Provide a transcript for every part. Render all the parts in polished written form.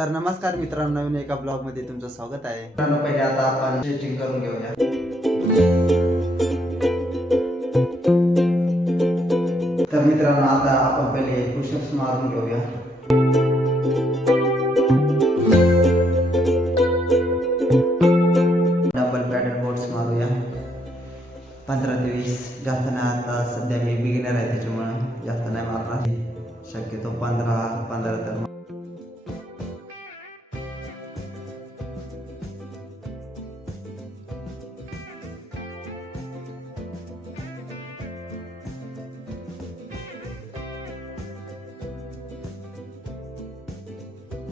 तर नमस्कार मित्रांनो, नवीन एका ब्लॉग मध्ये तुमचं स्वागत आहे. मित्रांनो, पहिले आता आपण स्ट्रेचिंग करून घेऊया. तर मित्रांनो, आता आपण पहिले पुशअप्स मारून घेऊया. डबल पॅडल बोट्स मारूया 15 ते 20. जास्त नाही, आता सध्या मी बिगिनर आहे त्याच्यामुळे जास्त नाही मारणार. शक्यतो 15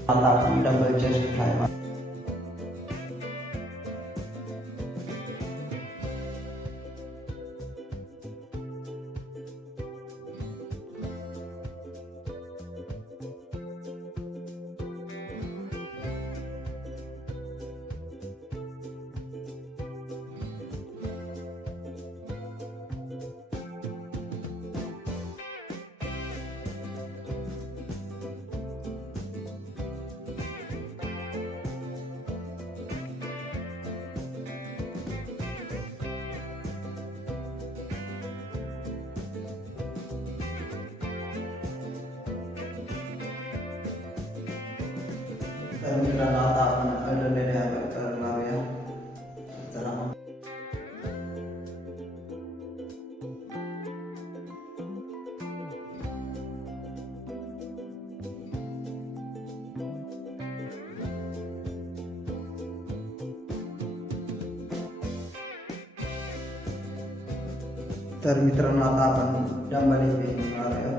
तर आता आपण डबल चेस्ट फ्लाय मार. तर मित्रांनो, आता आपण अल्टरनेट ॲप मारूया. चला मग. तर मित्रांनो, आता आपण डंबल मारूया.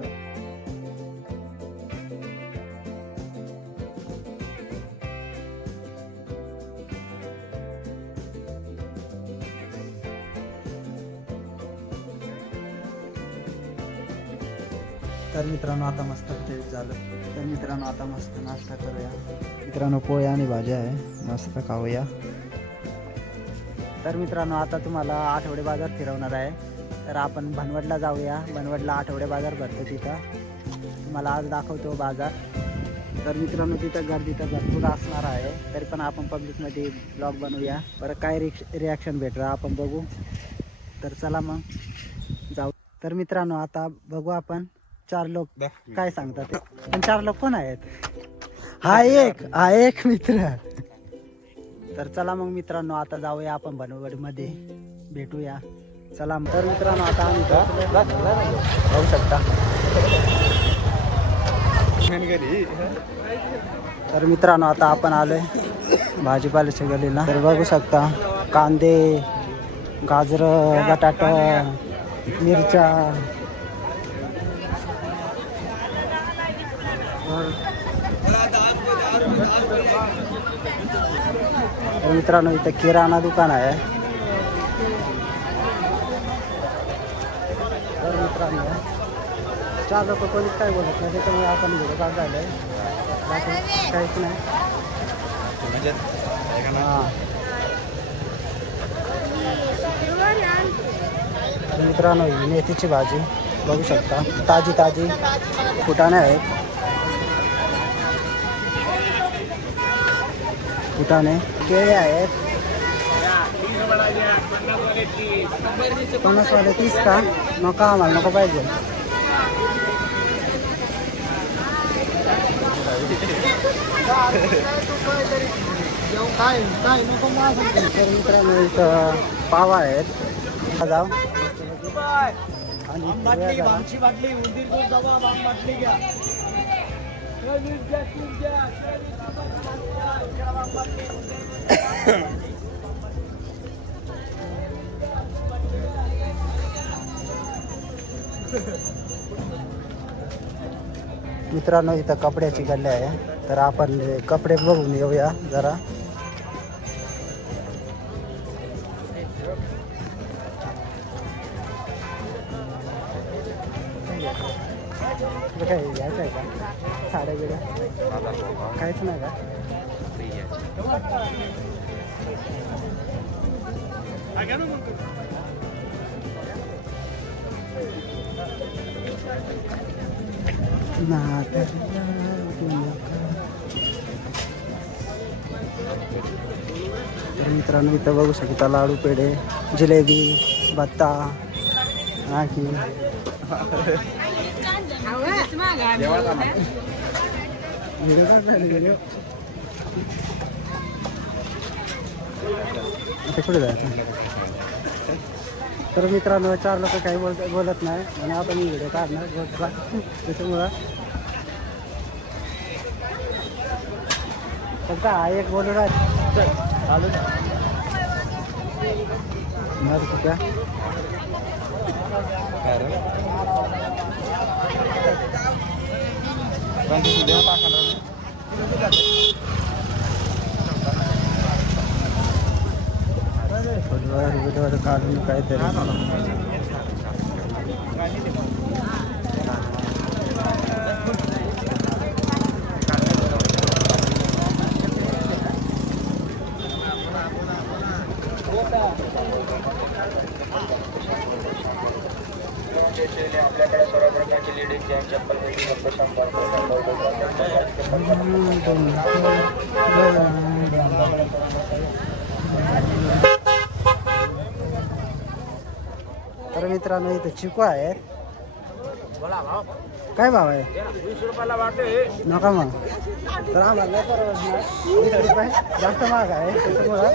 तर मित्रांनो, आता मस्त फ्रेश झालं. तर मित्रांनो, आता मस्त नाश्ता करूया. मित्रांनो, पोहे आणि भाजी आहे, मस्त खाऊया. तर मित्रांनो, आता तुम्हाला आठवडे बाजार फिरवणार आहे. तर आपण भनवडला जाऊया. भनवडला आठवडे बाजार भरतो, तिथं तुम्हाला आज दाखवतो बाजार. तर मित्रांनो, तिथं गर्दी तर भरपूर असणार आहे. तरी पण आपण पब्लिकमध्ये ब्लॉग बनवूया. बरं, काय रिॲक्शन भेटलं आपण बघू. तर चला मग जाऊ. तर मित्रांनो, आता बघू आपण 4 लोक काय सांगतात. पण 4 लोक कोण आहेत? हा एक मित्र. तर चला मग मित्रांनो, आता जाऊया आपण बनवडीमध्ये भेटूया. चला. तर मित्रांनो, आता आम्ही बघू शकता. तर मित्रांनो, आता आपण आलोय भाजीपाल्याच्या गलीला. तर बघू शकता, कांदे, गाजर, बटाटा, मिरच्या. तर मित्रांनो, इथं किराणा दुकान आहे. तर मित्रांनो, 4 लोक कोणीच काय बोलत नाही, त्याच्यामुळे आपण व्हिडिओ काढायला आहे. बाकी काहीच नाही. हां. तर मित्रांनो, ही मेथीची भाजी बघू शकता, ताजी फुटाणे आहेत. फुटाणे, केळे आहेत. 50 वाले 30 का? नको, आम्हाला नको पाहिजे. तर मित्रांनो, इथं पाव आहेत. जाऊ आणि मित्रांनो, इथं कपड्याची गल्ली आहे. तर आपण कपडे बघून येऊया जरा. काय घ्यायचं आहे का? साड्या बिड्या काहीच नाही का? मित्रांनो इथं बघू शकता लाडू पेढे जिलेबी बत्ता आणखी आता कुठे जायचं. तर मित्रांनो 4 लोक काही बोलत नाही आणि आता मी व्हिडिओ काढणार त्याच्यामुळं फक्त हा एक बोलू राहील कुठ्या काढून काहीतरी आपल्याकडे सर्व प्रकारची लेडीज जेंट्स चप्पल मिळू शकतो 100 तर मित्रांनो इथे चिकू आहेत. काय भाव आहे? 20 रुपयाला वाटे नका मग. तर आम्हाला नाही परवडणार. 20 रुपये जास्त महाग आहे त्याच्यामुळं